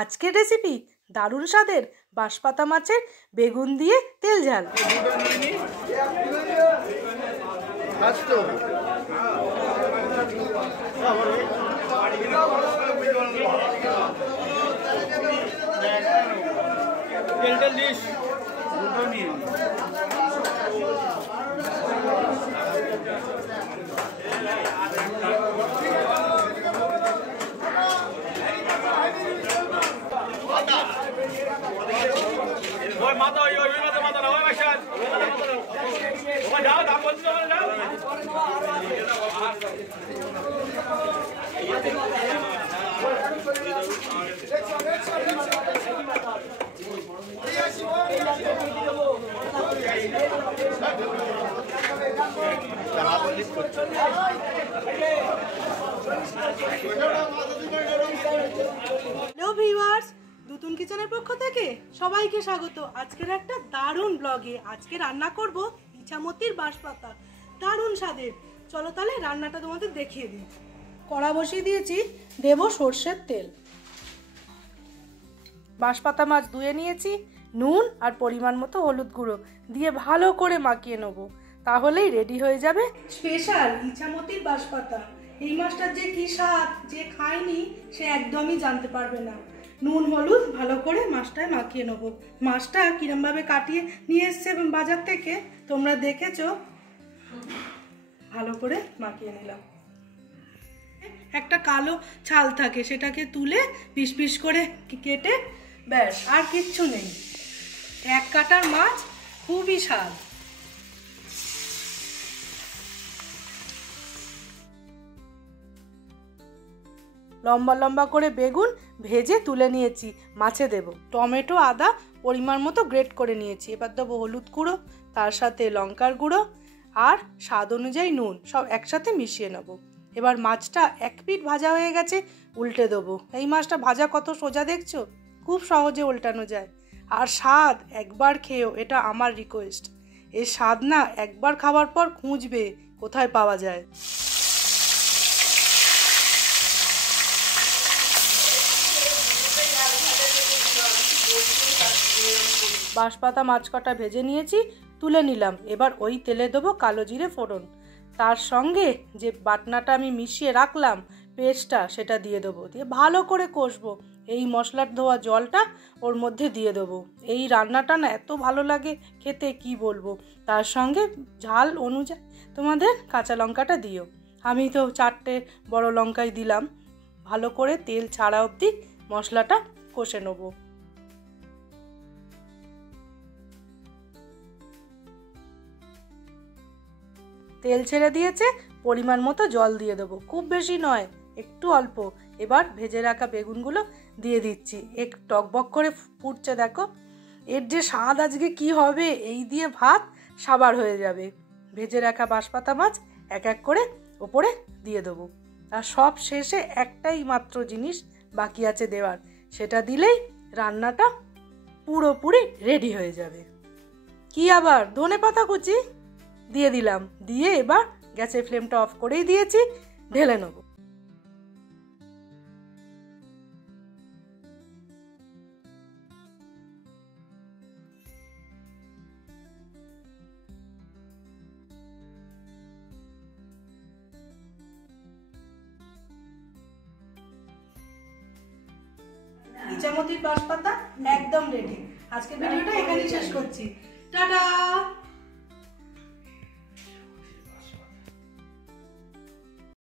আজকের রেসিপি দারুণ স্বাদের বাঁশপাতা মাছের বেগুন দিয়ে তেল ঝাল। হ্যালো ভিউয়ার্স, নতুন কিচেনের পক্ষ থেকে সবাইকে স্বাগত। আজকের একটা দারুণ ব্লগে আজকে রান্না করব ইছামতির বাঁশপাতা, দারুণ স্বাদের। চলো তাহলে রান্নাটা তোমাদের দেখিয়ে দিই। কড়া বসিয়ে দিয়েছি, দেব সর্ষের তেল। বাঁশপাতা মাছ ধুয়ে নিয়েছি, নুন আর পরিমাণ মতো হলুদ গুঁড়ো দিয়ে ভালো করে মাখিয়ে নেব, তাহলেই রেডি হয়ে যাবে স্পেশাল ইছামতির বাঁশপাতা। এই মাছটার যে কি স্বাদ, যে খায়নি সে একদমই জানতে পারবে না। নুন হলুদ ভালো করে মাছটায় মাখিয়ে নেবো। মাছটা কিরমভাবে কাটিয়ে নিয়ে এসছে বাজার থেকে তোমরা দেখেছো, ভালো করে মাখিয়ে নিলাম। একটা কালো ছাল থাকে, সেটাকে তুলে পিস পিস করে কেটে ব্যাস, আর কিচ্ছু নেই। এক কাটার মাছ, খুবই স্বাদ। লম্বা লম্বা করে বেগুন ভেজে তুলে নিয়েছি, মাছে দেব। টমেটো আদা পরিমাণ মতো গ্রেট করে নিয়েছি। এবার দেবো হলুদ গুঁড়ো, তার সাথে লঙ্কার গুঁড়ো আর স্বাদ অনুযায়ী নুন, সব একসাথে মিশিয়ে নেব। এবার মাছটা এক পিঠ ভাজা হয়ে গেছে, উল্টে দেবো। এই মাছটা ভাজা কত সোজা দেখছো, খুব সহজে উল্টানো যায়। আর স্বাদ একবার খেয়েও, এটা আমার রিকোয়েস্ট। এই স্বাদ না একবার খাওয়ার পর খুঁজবে কোথায় পাওয়া যায়। বাঁশপাতা মাছ কটা ভেজে নিয়েছি, তুলে নিলাম। এবার ওই তেলে দেবো কালো জিরে ফোড়ন, তার সঙ্গে যে বাটনাটা আমি মিশিয়ে রাখলাম পেস্টটা, সেটা দিয়ে দেবো। দিয়ে ভালো করে কষবো। এই মশলার ধোয়া জলটা ওর মধ্যে দিয়ে দেবো। এই রান্নাটা না এত ভালো লাগে খেতে, কি বলবো। তার সঙ্গে ঝাল অনুযায়ী তোমাদের কাঁচা লঙ্কাটা দিও। আমি তো 4টে বড় লঙ্কাই দিলাম। ভালো করে তেল ছাড়া অবধি মশলাটা কষে নেবো। তেল ছেড়ে দিয়েছে, পরিমাণ মতো জল দিয়ে দেবো, খুব বেশি নয়, একটু অল্প। এবার ভেজে রাখা বেগুনগুলো দিয়ে দিচ্ছি। এক টকবক করে ফুটছে, দেখো। এর যে স্বাদ আজকে কি হবে, এই দিয়ে ভাত সাবার হয়ে যাবে। ভেজে রাখা বাঁশপাতা মাছ এক এক করে ওপরে দিয়ে দেবো। আর সব শেষে একটাই মাত্র জিনিস বাকি আছে দেওয়ার, সেটা দিলেই রান্নাটা পুরোপুরি রেডি হয়ে যাবে। কি আবার ধনেপাতা কুচি দিয়ে দিলাম। দিয়ে এবার গ্যাসের ফ্লেমটা অফ করেই দিয়েছি, ঢেলে নেব। ইছামতির বাঁশপাতা একদম রেডি। আজকের ভিডিওটা এখানেই শেষ করছি। টাটা।